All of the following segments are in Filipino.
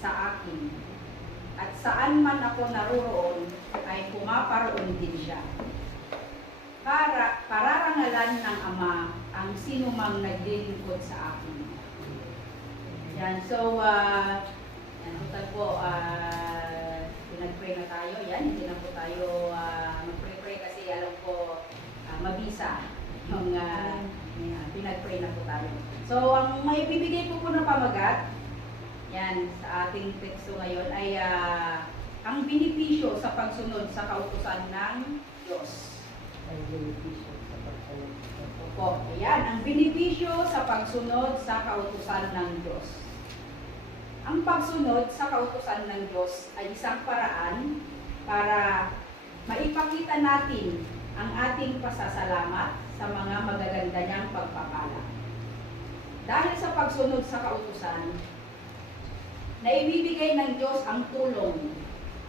sa akin. At saan man ako naroroon, ay pumaparoon din siya. Para, pararangalan ng Ama ang sinumang naglilingkod sa akin. Yan, so, uh, yan, total po, ah, pinag-pray na tayo. Yan, hindi na po tayo ah, mag-pray-pray kasi alam ko ah, mabisa yung yan, pinag-pray na po tayo. So, ang may bibigay po po ng pamagat, yan, sa ating teksto ngayon ay ah, ang binipisyo sa pagsunod sa kautusan ng Diyos. Opo, ayan, ang binipisyo sa pagsunod sa kautusan ng Diyos. Ang pagsunod sa kautusan ng Diyos ay isang paraan para maipakita natin ang ating pasasalamat sa mga magaganda niyang pagpapala. Dahil sa pagsunod sa kautusan, naibibigay ng Diyos ang tulong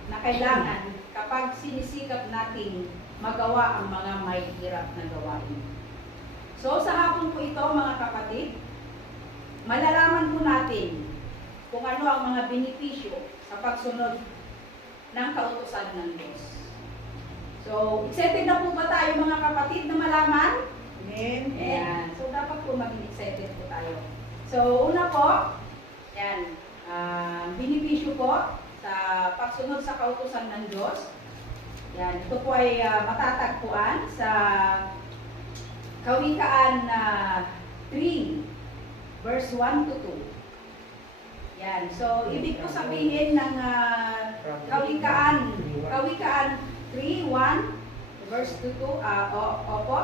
na kailangan kapag sinisikap nating magawa ang mga may hirap na gawain. So sa hapon po ito mga kapatid, malalaman po natin kung ano ang mga benepisyo sa pagsunod ng kautusan ng Diyos. So, excited na po ba tayo mga kapatid na malaman? Amen. Ayan. So, dapat po maging excited po tayo. So, una po, yan, ah, benepisyo po sa pagsunod sa kautusan ng Diyos. Yan, ito po ay ah, matatagpuan sa Kawikaan na 3, verse 1 to 2. Yan, so ibig ko sabihin ng ah, Kawikaan, Kawikaan 3, 1, verse 2, 2, ah, o- opo.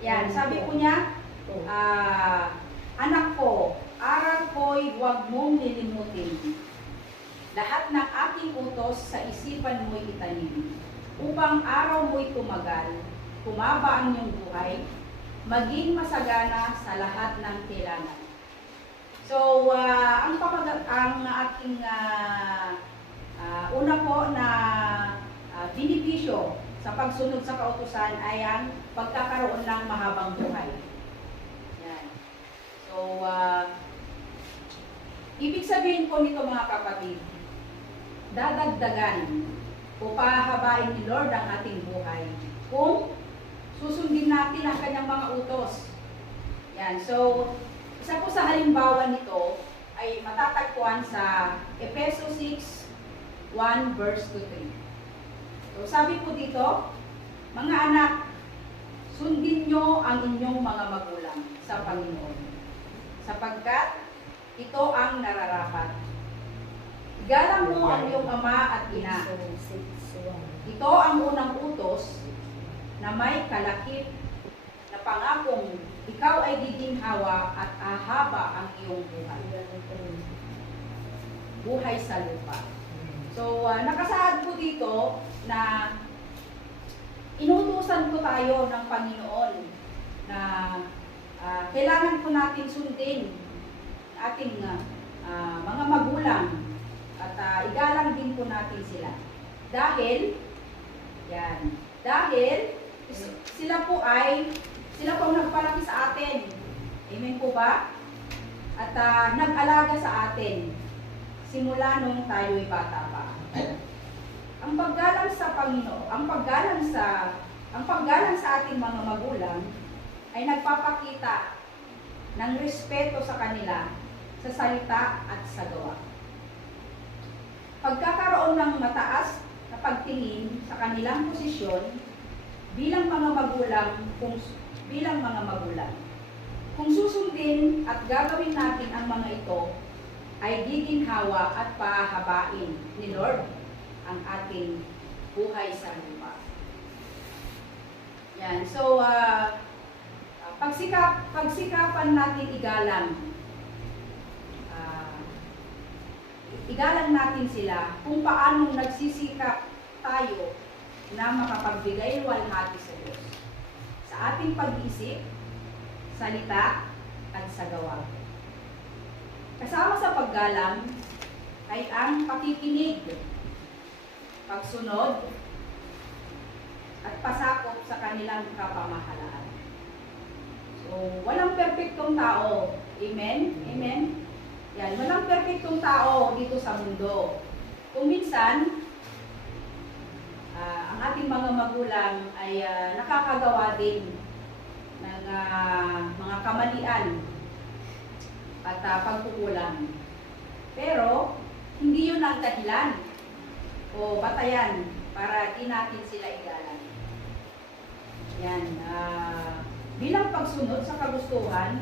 Yan, sabi po niya, Ah, anak ko, aral ko'y huwag mong lilimutin. Lahat ng aking utos sa isipan mo'y itanim. Upang araw mo'y tumagal, kumaba ang iyong buhay, maging masagana sa lahat ng kailangan. So, ah, ang pamag- ang aking ah, ah, una po na ah, binipisyo sa pagsunod sa kautusan ay ang pagkakaroon ng mahabang buhay. Yan. So, ah, ibig sabihin po nito mga kapatid, dadagdagan o pahabain ni Lord ang ating buhay kung susundin natin ang kanyang mga utos. Yan. So, isa po sa halimbawa nito ay matatagpuan sa Efeso 6, 1 verse to 3. So, sabi po dito, mga anak, sundin nyo ang inyong mga magulang sa Panginoon. Sapagkat ito ang nararapat. Igalang mo ang iyong ama at ina. Ito ang unang utos na may kalakip na pangakong ikaw ay giginhawa at ahaba ang iyong buhay. Buhay sa lupa. So, uh, nakasaad po dito na inutusan po tayo ng Panginoon na ah, kailangan po natin sundin ating ah, mga magulang at ah, igalang din po natin sila. Dahil, yan, dahil sila po ay, sila po ang nagpalaki sa atin. Amen po ba? At ah, nag-alaga sa atin simula nung tayo'y bata pa. Ang paggalang sa Panginoon, ang paggalang sa ang paggalang sa ating mga magulang ay nagpapakita ng respeto sa kanila sa salita at sa gawa. Pagkakaroon ng mataas na pagtingin sa kanilang posisyon bilang mga magulang kung bilang mga magulang. Kung susundin at gagawin natin ang mga ito, ay giginhawa at pahabain ni Lord ang ating buhay sa lupa. Yan. So, ah, ah, pagsikap, pagsikapan natin igalang. ah, igalang natin sila kung paano nagsisikap tayo na makapagbigay walhati sa Diyos. Sa ating pag-isip, salita, at sa gawa. Kasama sa paggalang ay ang pakikinig pagsunod, at pasakop sa kanilang kapamahalaan. So, walang perpektong tao. Amen? Amen? Yan, walang perpektong tao dito sa mundo. Kung minsan, ah, ang ating mga magulang ay ah, nakakagawa din ng ah, mga kamalian at ah, pagkukulang. Pero, hindi yun ang dahilan o batayan para di natin sila igalang. Yan. ah, bilang pagsunod sa kagustuhan,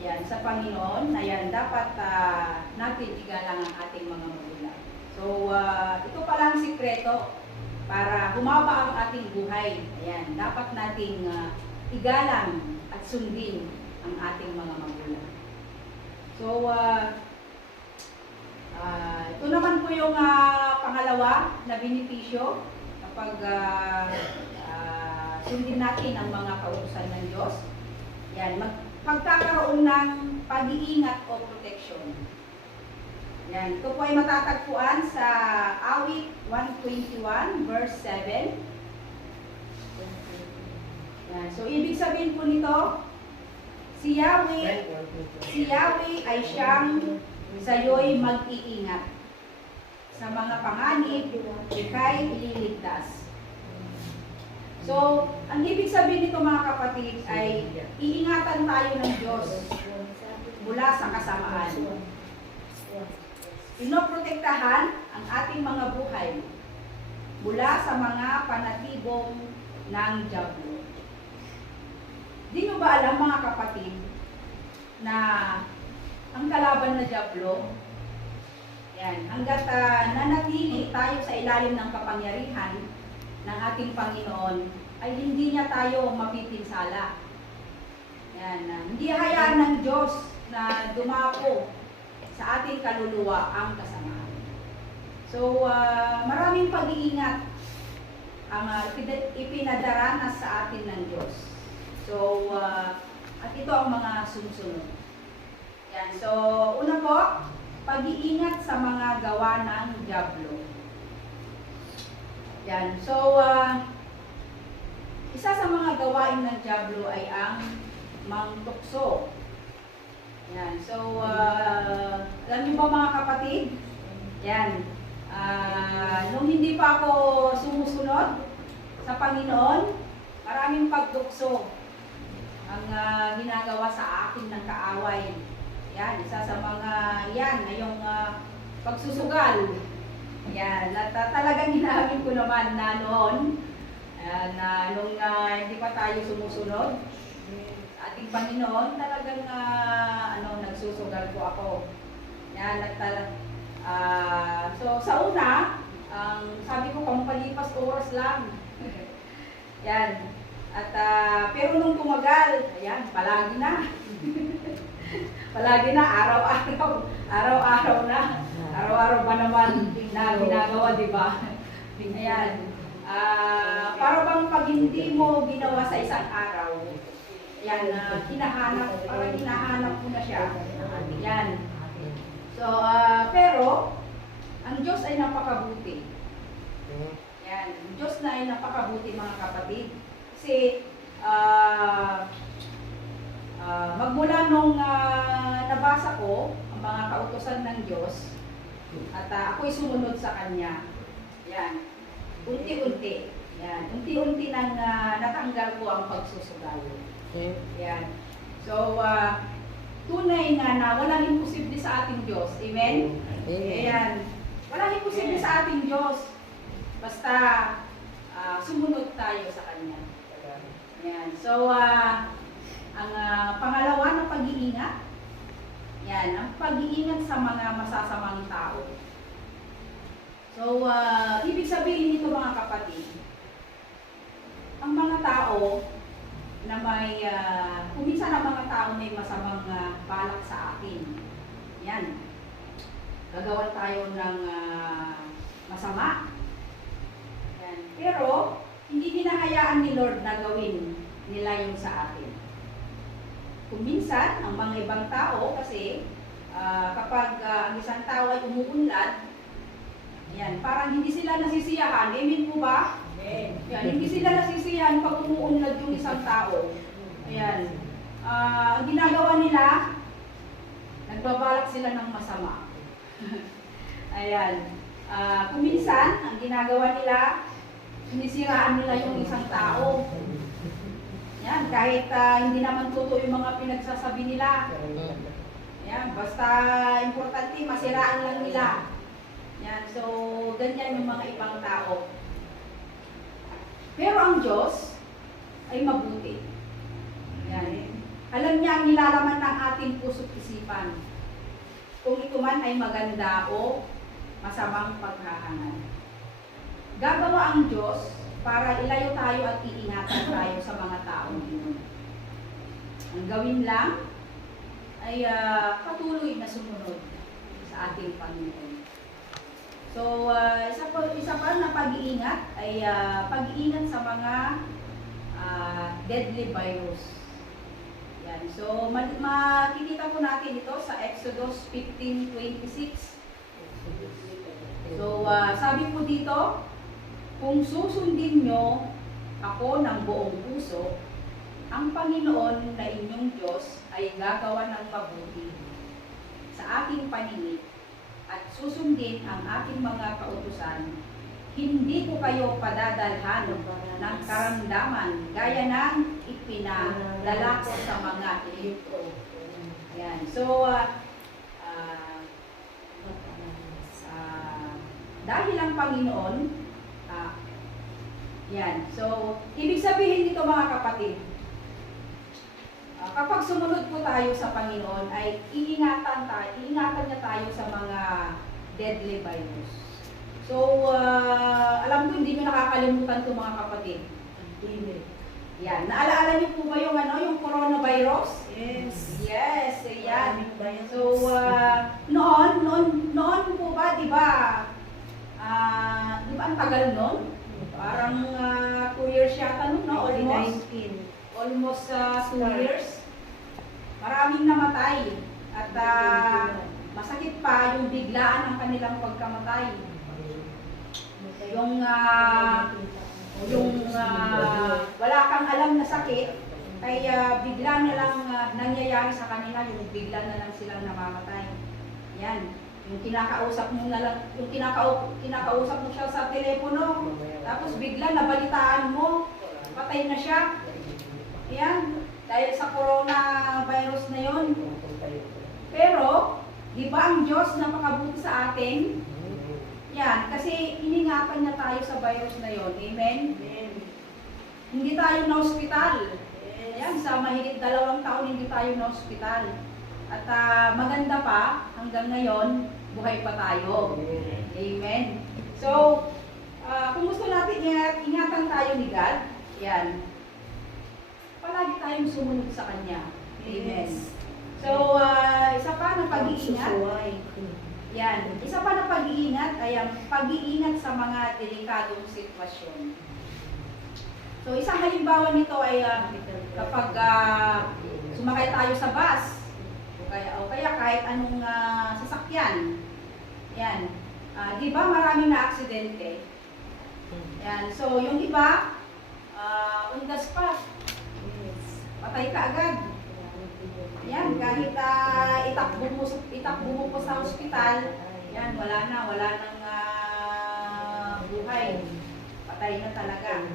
yan, sa Panginoon, na yan, dapat ah, natin igalang ang ating mga magulang. So, ah, ito pala ang sikreto para humaba ang ating buhay. Ayan, dapat nating ah, igalang at sundin ang ating mga magulang. So, ah, ah, ito naman po yung ah, pangalawa na benepisyo kapag ah, ah, sundin natin ang mga kautusan ng Diyos. Yan, mag, pagkakaroon ng pag-iingat o protection. Yan, ito po ay matatagpuan sa awit 121 verse 7. Yan, so ibig sabihin po nito, si Yahweh Si Yahweh ay siyang sa'yo'y mag-iingat. Sa mga panganib, ika'y ililigtas. So, ang ibig sabihin nito mga kapatid ay iingatan tayo ng Diyos mula sa kasamaan. Pinoprotektahan ang ating mga buhay mula sa mga panatibong ng Diablo. Di nyo ba alam mga kapatid na ang kalaban na Diablo, yan, hanggat ah, nanatili tayo sa ilalim ng kapangyarihan ng ating Panginoon, ay hindi niya tayo mapipinsala. Yan, ah, hindi hayaan ng Diyos na dumapo sa ating kaluluwa ang kasamaan. So, ah, maraming pag-iingat ang ipin- ipinadaranas sa atin ng Diyos. So, ah, at ito ang mga sumusunod. Yan. So, una po, pag-iingat sa mga gawa ng Diablo. Yan. So, ah, isa sa mga gawain ng Diablo ay ang mangtukso. Yan. So, ah, alam niyo ba mga kapatid? Yan. Ah, nung hindi pa ako sumusunod sa Panginoon, maraming pagtukso ang ah, ginagawa sa akin ng kaaway. Yan, isa sa mga yan, ay yung ah, pagsusugal. Yan, at ah, talagang hinahabin ko naman na noon, ah, na nung ah, hindi pa tayo sumusunod, ating Panginoon, talagang ah, ano, nagsusugal po ako. Yan, at ah, so sa una, ang sabi ko, pampalipas oras lang. yan, at ah, pero nung tumagal, ayan, palagi na. palagi na, araw-araw. Araw-araw na. Araw-araw ba naman na ginagawa, di ba? Ayan. Ah, para bang pag hindi mo ginawa sa isang araw, yan, na hinahanap, parang hinahanap mo na siya. Yan. So, ah, pero, ang Diyos ay napakabuti. Yan. Ang Diyos na ay napakabuti mga kapatid. Kasi, ah, ah, magmula nung ah, nabasa ko ang mga kautosan ng Diyos, at ah, ako'y sumunod sa Kanya. Yan. Unti-unti. Yan. Unti-unti nang ah, natanggal ko ang pagsusugal. Yan. So, ah, tunay nga na walang imposible sa ating Diyos. Amen? Ayan. Walang imposible sa ating Diyos. Basta ah, sumunod tayo sa Kanya. Yan. So, ah, ang ah, pangalawa na pag-iingat, yan, ang pag-iingat sa mga masasamang tao. So, ah, ibig sabihin nito mga kapatid, ang mga tao na may, ah, kung minsan ang mga tao may masamang ah, balak sa akin, yan, gagawan tayo ng ah, masama. Yan. Pero, hindi hinahayaan ni Lord na gawin nila yung sa atin. Kung minsan, ang mga ibang tao kasi, ah, kapag ah, ang isang tao ay umuunlad, Yan, parang hindi sila nasisiyahan. Amen po ba? Yan, hindi sila nasisiyahan pag umuunlad yung isang tao. Ayan. Ah, ang ginagawa nila, nagbabalak sila ng masama. Ayan. Ah, kuminsan, ang ginagawa nila, sinisiraan nila yung isang tao. Yan, kahit ah, hindi naman totoo yung mga pinagsasabi nila. Yan, basta importante, masiraan lang nila. Yan, so ganyan yung mga ibang tao. Pero ang Diyos ay mabuti. Yan. Alam niya ang nilalaman ng ating puso't isipan. Kung ito man ay maganda o masamang paghahangad. Gagawa ang Diyos para ilayo tayo at iingatan tayo sa mga yun. Ang gawin lang ay ah, patuloy na sumunod sa ating Panginoon. So, ah, isa, pa, isa pa na pag-iingat ay ah, pag-iingat sa mga ah, deadly virus. Yan. So, ma- makikita po natin ito sa Exodus 15.26. So, ah, sabi po dito, kung susundin nyo ako ng buong puso, ang Panginoon na inyong Diyos ay gagawa ng mabuti sa aking paningin at susundin ang aking mga kautusan, hindi ko kayo padadalhan ng karamdaman gaya ng ipinadala ko sa mga Egypto. Yan. So, ah, ah, ah, dahil ang Panginoon, yan. So, ibig sabihin nito mga kapatid, ah, kapag sumunod po tayo sa Panginoon, ay iingatan tayo, iingatan niya tayo sa mga deadly virus. So, ah, alam ko hindi nyo nakakalimutan ito mga kapatid. Yan. Naalaala niyo po ba yung ano, yung coronavirus? Yes. Yes, yan. Maraming So, uh, noon, noon, noon po ba, di ba, ah, di ba ang tagal noon? Parang uh, two years yata noon, no? Almost, 19. almost uh, two years. Maraming namatay. At ah, masakit pa yung biglaan ng kanilang pagkamatay. Yung, ah, yung ah, wala kang alam na sakit, ay ah, bigla na lang ah, nangyayari sa kanila, yung bigla na lang silang namamatay. Yan. Yung kinakausap mo na lang, yung kinakau, kinakausap mo siya sa telepono, tapos bigla nabalitaan mo, patay na siya. Yan. Dahil sa coronavirus na yon. Pero, di ba ang Diyos napakabuti sa atin? Yan, kasi iningatan niya tayo sa virus na yon. Amen? Hindi tayo na ospital. Yan, sa mahigit dalawang taon hindi tayo na ospital. At ah, maganda pa, hanggang ngayon, buhay pa tayo. Amen. So, ah, kung gusto natin ingat, ingatan tayo ni God, yan, palagi tayong sumunod sa Kanya. Amen. So, ah, isa pa na pag-iingat, yan. Isa pa na pag-iingat ay ang pag-iingat sa mga delikadong sitwasyon. So, isang halimbawa nito ay ah, kapag ah, sumakay tayo sa bus, kaya, o kaya kahit anong ah, sasakyan, yan. Ah, di ba maraming na aksidente? Yan. So, yung iba, ah, on the spot, patay ka agad. Yan, kahit uh, itakbo mo, itakbo mo po sa ospital, yan, wala na, wala nang ah, buhay. Patay na talaga.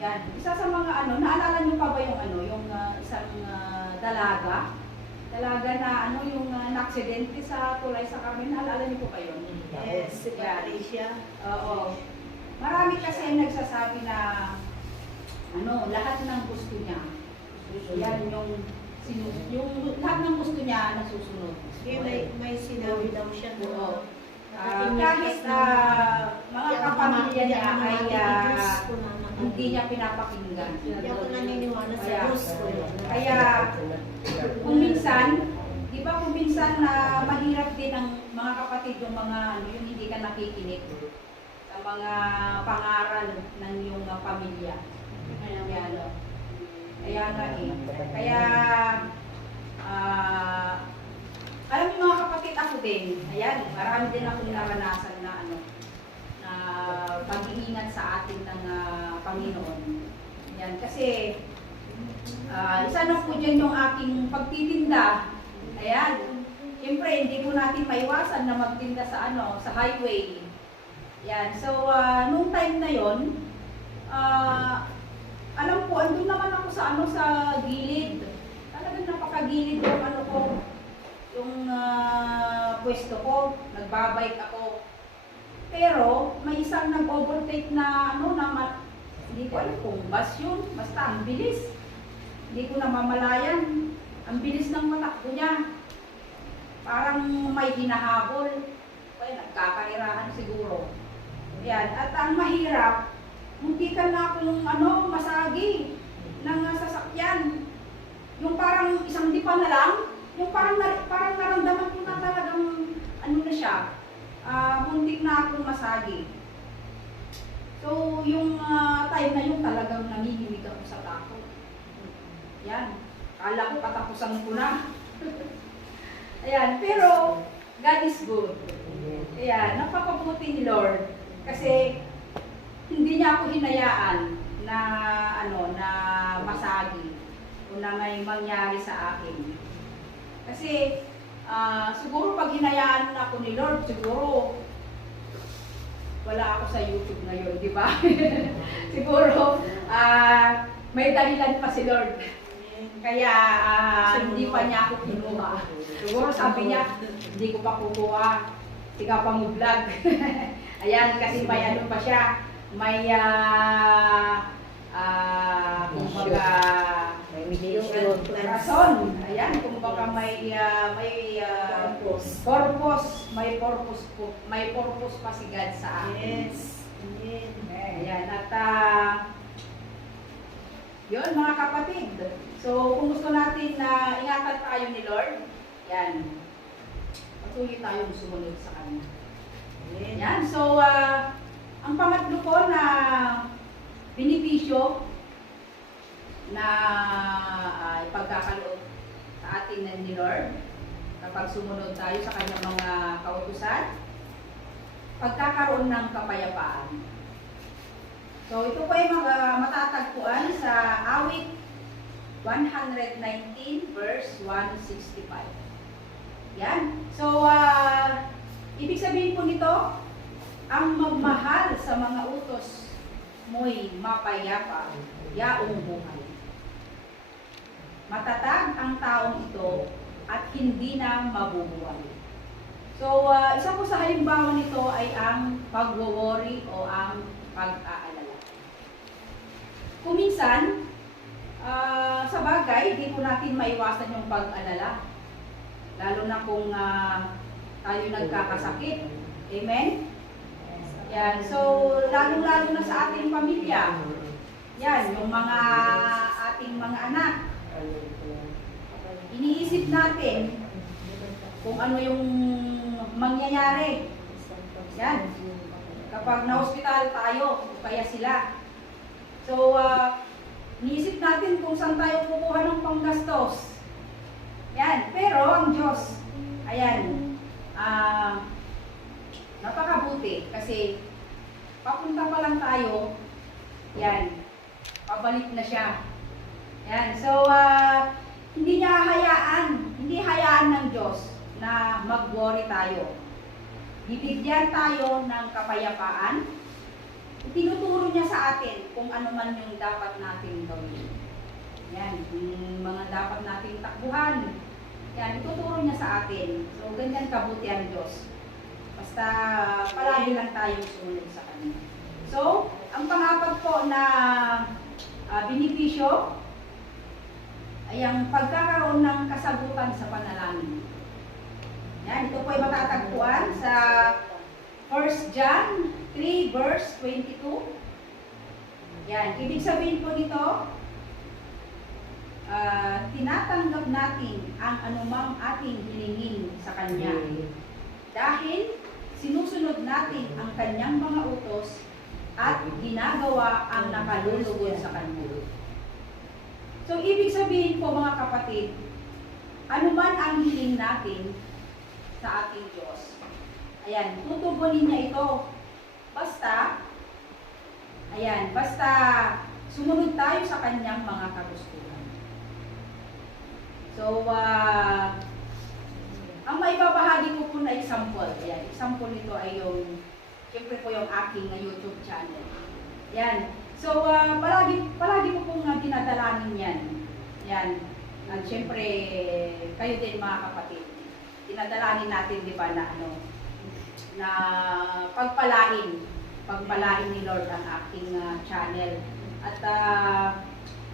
Yan, isa sa mga ano, naalala niyo pa ba yung ano, yung ah, isang ah, dalaga? Dalaga na ano, yung uh, na-aksidente sa tulay sa Carmen, naalala niyo po ba yun? Yes, si Patricia. Oo. Marami kasi nagsasabi na ano, lahat ng gusto niya. Yan yung sinus yung lahat ng gusto niya nasusunod. Sige, may, may sinabi daw siya Oo. Ah, nakatingin kahit sa- mga kapamilya niya ay ah, nakakita. hindi niya pinapakinggan. Hindi ako naniniwala sa Diyos ko. Kaya kung minsan, di ba kung minsan na mahirap din ang mga kapatid yung mga ano, yung hindi ka nakikinig sa mga pangaral ng iyong uh, pamilya. Kaya, kaya nga eh. Kaya, ah, Alam niyo mga kapatid, ako din, ayan, marami din akong naranasan na ano, na pag-iingat sa atin ng ah, Panginoon. Yan, kasi ah, isa na po dyan yung aking pagtitinda. Ayan, siyempre hindi po natin maiwasan na magtinda sa ano, sa highway. Yan, so ah, nung time na yon, ah, alam ko, andun naman ako sa ano, sa gilid. Talagang napakagilid yung ano ko, yung ah, pwesto ko, nagbabike ako. Pero may isang nag-overtake na ano na hindi ko alam kung bus yun, basta ang bilis. Hindi ko namamalayan. Ang bilis ng matakbo niya. Parang may hinahabol. Kaya nagkakarirahan siguro. Yan. At ang mahirap, munti ka na akong ano, masagi ng sasakyan. Yung parang isang dipa na lang, yung parang, parang naramdaman ko na talagang ano na siya, ah muntik na akong masagi. So, yung ah, time na yun talagang nanginginig ako sa takot. Yan. Kala ko katapusan ko na. Ayan. Pero, God is good. Ayan. Napakabuti ni Lord. Kasi, hindi niya ako hinayaan na ano na masagi o na may mangyari sa akin. Kasi ah, siguro pag hinayaan ako ni Lord, siguro wala ako sa YouTube ngayon, di ba? siguro ah, may dahilan pa si Lord. Kaya ah, hindi pa niya ako kinuha. Siguro sabi niya, hindi ko pa kukuha. Tika pa mo vlog. Ayan, kasi may ano pa siya. May, ah, ah, kumbaga, May mission. rason. Ayan, kumbaga may, ah, may, ah, Purpose. purpose. May purpose po. May purpose pa si God sa akin. Yes. Amen. Ayan, at ah, yun mga kapatid. So, kung gusto natin na ingatan tayo ni Lord, yan, patuloy tayong sumunod sa Kanya. Amen. Yan, so, ah, ang pangatlo ko na benepisyo na uh, ipagkakaloob sa atin ng ni Lord kapag sumunod tayo sa kanyang mga kautusan, pagkakaroon ng kapayapaan. So ito po ay mga matatagpuan sa awit 119 verse 165. Yan. So, ah, ibig sabihin po nito, ang magmahal sa mga utos mo'y mapayapa, yaong buhay. Matatag ang taong ito at hindi na mabubuhay. So, ah, isa po sa halimbawa nito ay ang pagwo-worry o ang pag-aalala. Kung minsan, ah, sa bagay, di po natin maiwasan yung pag-alala. Lalo na kung ah, tayo nagkakasakit. Amen? Yan. So, lalong-lalo na sa ating pamilya. Yan, yung mga ating mga anak. Iniisip natin kung ano yung mangyayari. Yan. Kapag na-hospital tayo, kaya sila. So, ah, iniisip natin kung saan tayo kukuha ng panggastos. Yan. Pero ang Diyos, ayan, ah, napakabuti kasi papunta pa lang tayo, yan, pabalik na siya. Yan. So, ah, hindi niya hayaan, hindi hayaan ng Diyos na mag-worry tayo. Bibigyan tayo ng kapayapaan. Tinuturo niya sa atin kung ano man yung dapat natin gawin. Yan, yung mga dapat nating takbuhan. Yan, ituturo niya sa atin. So, ganyan kabuti ang Diyos. Basta palagi lang tayong sumunod sa Kanya. So, ang pangapat po na uh, binipisyo ay ang pagkakaroon ng kasagutan sa panalangin. Yan, ito po ay matatagpuan sa 1 John 3 verse 22. Yan, ibig sabihin po nito, ah, tinatanggap natin ang anumang ating hilingin sa Kanya. Dahil sinusunod natin ang Kanyang mga utos at ginagawa ang nakalulugod sa Kanya. So, ibig sabihin po mga kapatid, anuman ang hiling natin, sa ating Diyos. Ayan, tutugunin niya ito. Basta, ayan, basta sumunod tayo sa kanyang mga kagustuhan. So, ah, ang maibabahagi ko po na example, ayan, example nito ay yung, siyempre po yung aking ah, YouTube channel. Yan. So, ah, palagi, palagi ko pong uh, dinadalanin yan. Yan. At siyempre, kayo din mga kapatid. Dinadalanin natin, di ba, na ano, na pagpalain, pagpalain ni Lord ang aking ah, channel. At ah,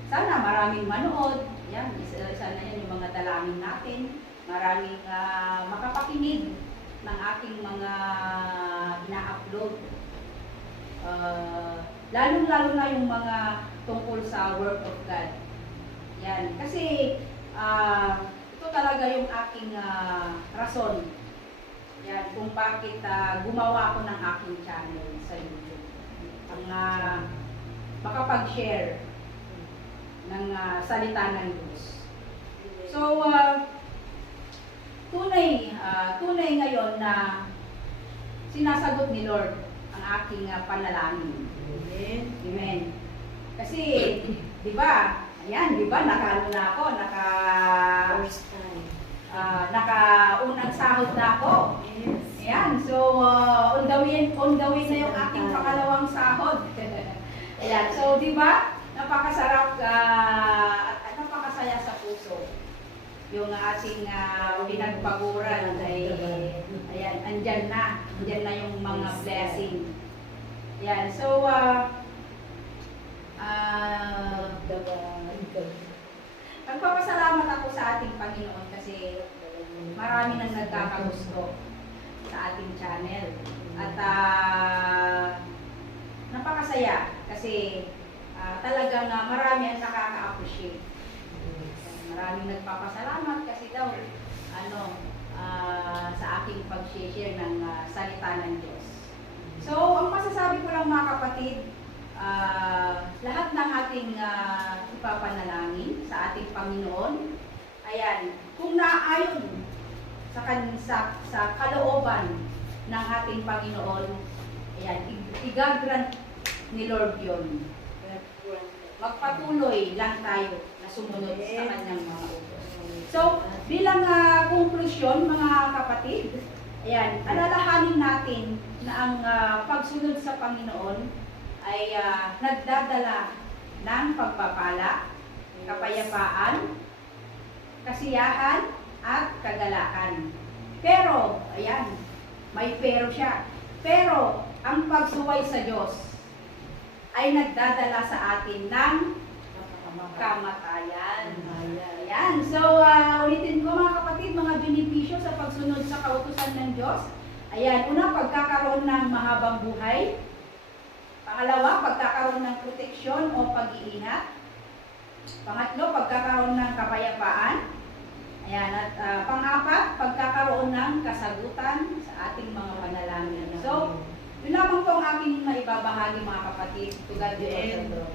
sana maraming manood. Yan, isa, isa na yan yung mga dalangin natin. Maraming ah, makapakinig ng aking mga ina-upload. Uh, lalong-lalo na yung mga tungkol sa Word of God. Yan. Kasi ah, ito talaga yung aking ah, rason. Yan, kung bakit ah, gumawa ako ng aking channel sa YouTube. Ang uh, makapag-share ng ah, salita ng Diyos. So, ah, tunay, ah, tunay ngayon na sinasagot ni Lord ang aking ah, panalangin. Amen. Amen. Kasi, di ba, ayan, di ba, nakaano na ako, naka, First time. Ah, nakaunang sahod na ako. Yes. Ayan, so, uh, on the way, on the way na yung aking pangalawang sahod. Ayan, so, di ba, napakasarap ah, at napakasaya sa puso. Yung ating uh, pinagpaguran ay, ayan, andyan na. Andyan na yung mga blessing. Ayan, so, ah, ah, Nagpapasalamat ako sa ating Panginoon kasi marami nang nagkakagusto sa ating channel. At ah, napakasaya kasi ah, talagang ah, marami ang nakaka-appreciate. Maraming nagpapasalamat kasi daw ano ah, sa aking pag-share ng ah, salita ng Diyos. So, ang masasabi ko lang mga kapatid, ah, lahat ng ating ah, ipapanalangin sa ating Panginoon, ayan, kung naayon sa, kan, sa, sa kalooban ng ating Panginoon, ayan, ig- igagrant ni Lord yun. Magpatuloy lang tayo na sumunod sa kanyang mga utos. So, bilang ah, konklusyon, mga kapatid, ayan, alalahanin natin na ang ah, pagsunod sa Panginoon ay ah, nagdadala ng pagpapala, kapayapaan, kasiyahan, at kagalakan. Pero, ayan, may pero siya. Pero, ang pagsuway sa Diyos ay nagdadala sa atin ng kamatayan. Ayan. So, ah, ulitin ko mga kapatid, mga benepisyo sa pagsunod sa kautusan ng Diyos. Ayan, una, pagkakaroon ng mahabang buhay. Pangalawa, pagkakaroon ng proteksyon o pag-iingat. Pangatlo, pagkakaroon ng kapayapaan. Ayan, at ah, pang-apat, pagkakaroon ng kasagutan sa ating mga panalangin. So, yun lamang po ang aking maibabahagi mga kapatid. To God be all the glory.